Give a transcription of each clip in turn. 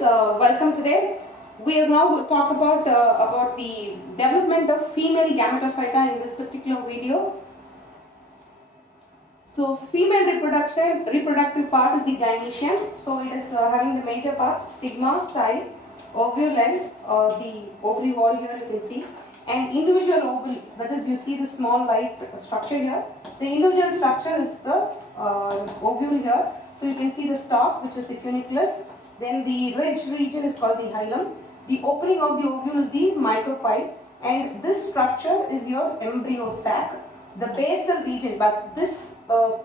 students, welcome today. We are now going to talk about the development of female gametophyta in this particular video. So female reproductive part is the gynecium. So it is having the major parts: stigma, style, ovule, and the ovary wall here you can see, and individual ovule. That is, you see the small light structure here. The individual structure is the ovule here. So you can see the stalk, which is the funiculus. Then the ridge region is called the hilum. The opening of the ovule is the micropyle, and this structure is your embryo sac. The basal region, but this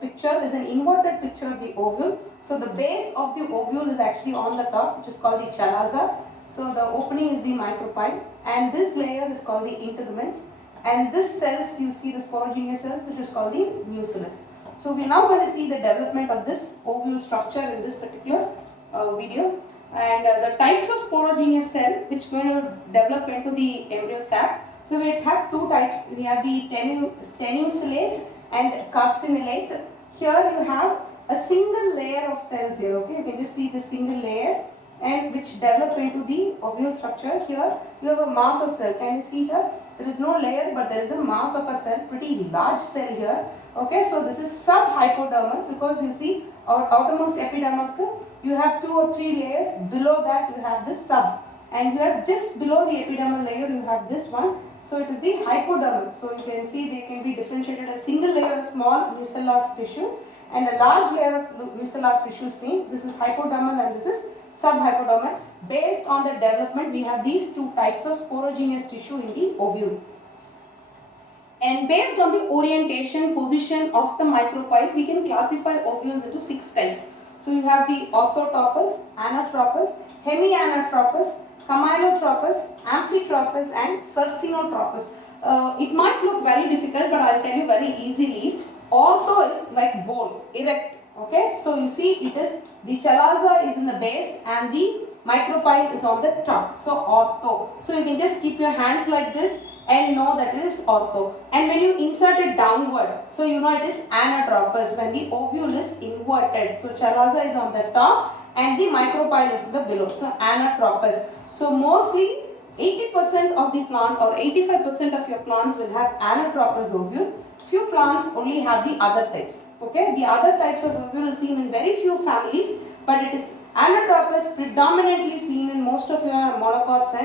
picture is an inverted picture of the ovule. So the base of the ovule is actually on the top, which is called the chalaza. So the opening is the micropyle, and this layer is called the integuments. And this cells, you see the sporogenous cells, which is called the mucilus. So we are now going to see the development of this ovule structure in this particular video. And the types of sporogenous cell which are going to develop into the embryo sac. So we have two types. We have the tenucellate and carcinellate. Here you have a single layer of cells here. Okay, you can just see the single layer and which develop into the ovule structure. Here you have a mass of cell. Can you see here? There is no layer, but there is a mass of a cell, pretty large cell here. Okay, so this is subhypodermal because you see our outermost epidermal, you have 2 or 3 layers. Below that you have this sub, and you have just below the epidermal layer you have this one. So it is the hypodermal. So you can see they can be differentiated as single layer of small nucellar tissue and a large layer of nucellar tissue seen. This is hypodermal and this is subhypodermal. Based on the development, we have these two types of sporogenous tissue in the ovule. And based on the orientation, position of the micropyle, we can classify ovules into 6 types. So you have the orthotropous, anatropous, hemianatropous, chamailotropous, amphitropous, and cercinotropous. It might look very difficult, but I'll tell you very easily. Ortho is like bone, erect. Okay, so you see it is the chalaza is in the base and the micropyle is on the top. So ortho. So you can just keep your hands like this and know that it is ortho. And when you insert it downward, so you know it is anatropous when the ovule is inverted. So chalaza is on the top and the micropyle is in the below. So anatropous. So mostly 80% of the plant or 85% of your plants will have anatropous ovule. Few plants only have the other types. Okay, the other types of ovule is seen in very few families, but it is anatropous predominantly seen in most of your monocots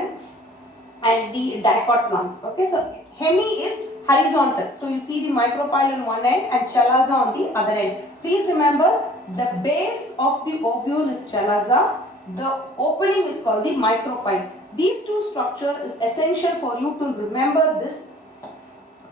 and the dicot plants. Okay, so hemi is horizontal. So you see the micropyle on one end and chalaza on the other end. Please remember, the base of the ovule is chalaza. The opening is called the micropyle. These two structure is essential for you to remember this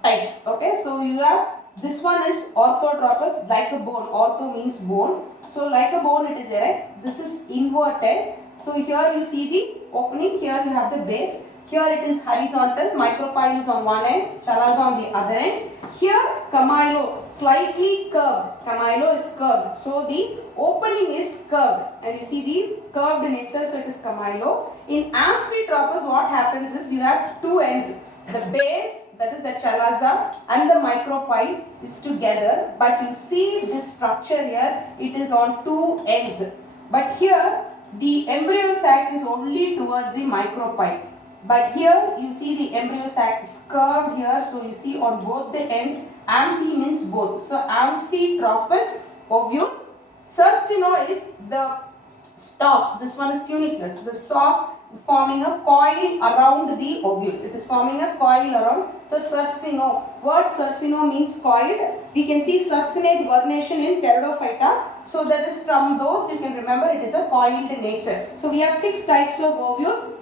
types. Okay, so you have this one is orthotropous, like a bone. Ortho means bone. So like a bone it is erect. This is inverted. So here you see the opening. Here you have the base. Here it is horizontal. Micropyle is on one end. Chalaza on the other end. Here chamailo, slightly curved. Chamailo is curved. So the opening is curved. And you see the curved nature. So it is chamailo. In amphitropous, what happens is you have two ends. The base, that is the chalaza, and the micropyle is together, but you see this structure here, it is on two ends. But here the embryo sac is only towards the micropyle. But here you see the embryo sac is curved here, so you see on both the end. Amphi means both. So amphitropous ovule. Cercino is the stalk. This one is funiculus. The stalk forming a coil around the ovule. It is forming a coil around. So cercino. Word cercino means coiled. We can see cercinate vernation in Pteridophyta. So that is from those you can remember it is a coiled nature. So we have 6 types of ovule.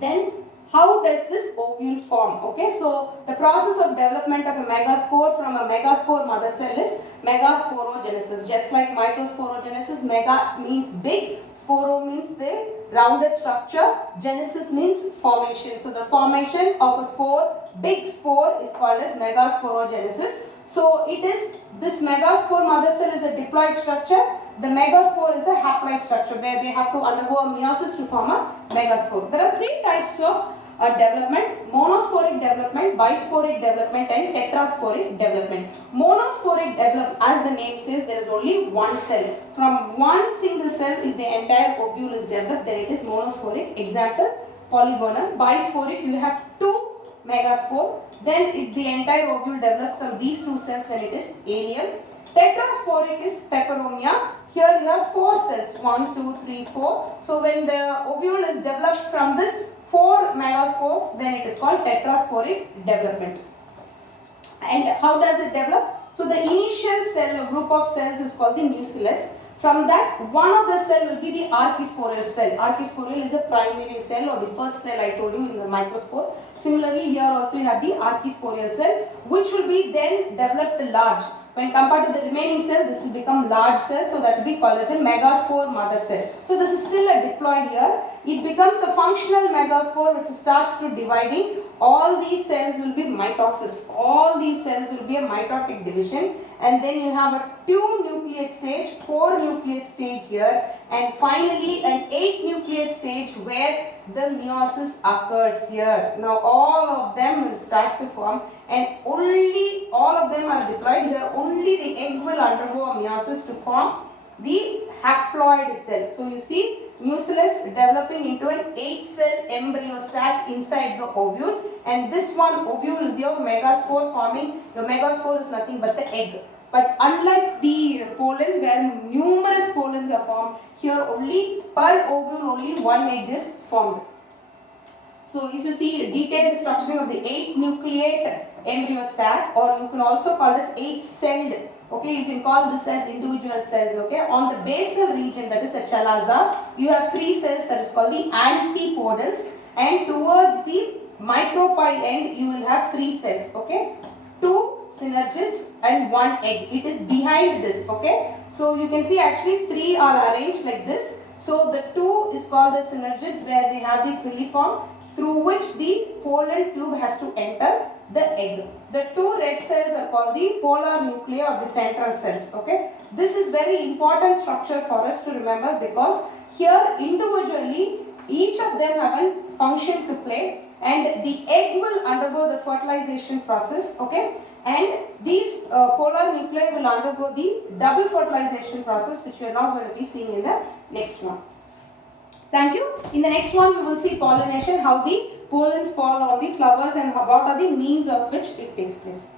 Then how does this ovule form? Okay, so the process of development of a megaspore from a megaspore mother cell is megasporogenesis. Just like microsporogenesis, mega means big, sporo means the rounded structure, genesis means formation. So the formation of a spore, big spore, is called as megasporogenesis. So it is, this megaspore mother cell is a diploid structure. The megaspore is a haploid structure where they have to undergo a meiosis to form a megaspore. There are 3 types of development: monosporic development, bisporic development, and tetrasporic development. Monosporic development, as the name says, there is only one cell. From one single cell, if the entire ovule is developed, then it is monosporic. Example, polygonal. Bisporic, you have two megaspore. Then if the entire ovule develops from these two cells, then it is alien. Tetrasporic is peperonia. Here you have 4 cells, 1, 2, 3, 4. So when the ovule is developed from this 4 megaspores, then it is called tetrasporic development. And how does it develop? So the initial cell, a group of cells, is called the nucellus. From that, one of the cell will be the archisporial cell. Archisporial is the primary cell or the first cell I told you in the microspore. Similarly, here also you have the archisporial cell, which will be then developed large. When compared to the remaining cell, this will become large cell, so that will be called as a megaspore mother cell. So this is still a diploid here. It becomes a functional megaspore which starts to dividing. All these cells will be mitosis. All these cells will be a mitotic division, and then you have a 2 nucleate stage, 4 nucleate stage here, and finally an 8 nucleate stage where the meiosis occurs here. Now all of them will start to form, and only all of them are diploid here. Only the egg will undergo a meiosis to form the haploid cell. So you see nucellus developing into an 8-cell embryo sac inside the ovule, and this one ovule is your megaspore forming. The megaspore is nothing but the egg. But unlike the pollen where numerous pollens are formed, here only per ovule only one egg is formed. So if you see detailed structuring of the 8 nucleate embryo sac, or you can also call this 8-celled. Okay, you can call this as individual cells. Okay, on the basal region, that is the chalaza, you have 3 cells, that is called the antipodals, and towards the micropyle end you will have 3 cells. Okay, 2 synergids and 1 egg. It is behind this. Okay, so you can see actually 3 are arranged like this. So the 2 is called the synergids, where they have the filiform through which the pollen tube has to enter the egg. The 2 red cells are called the polar nuclei or the central cells. Okay, this is very important structure for us to remember, because here individually each of them have a function to play, and the egg will undergo the fertilization process. Okay, and these polar nuclei will undergo the double fertilization process, which we are now going to be seeing in the next one. Thank you. In the next one, we will see pollination, how the pollens fall on the flowers and what are the means of which it takes place.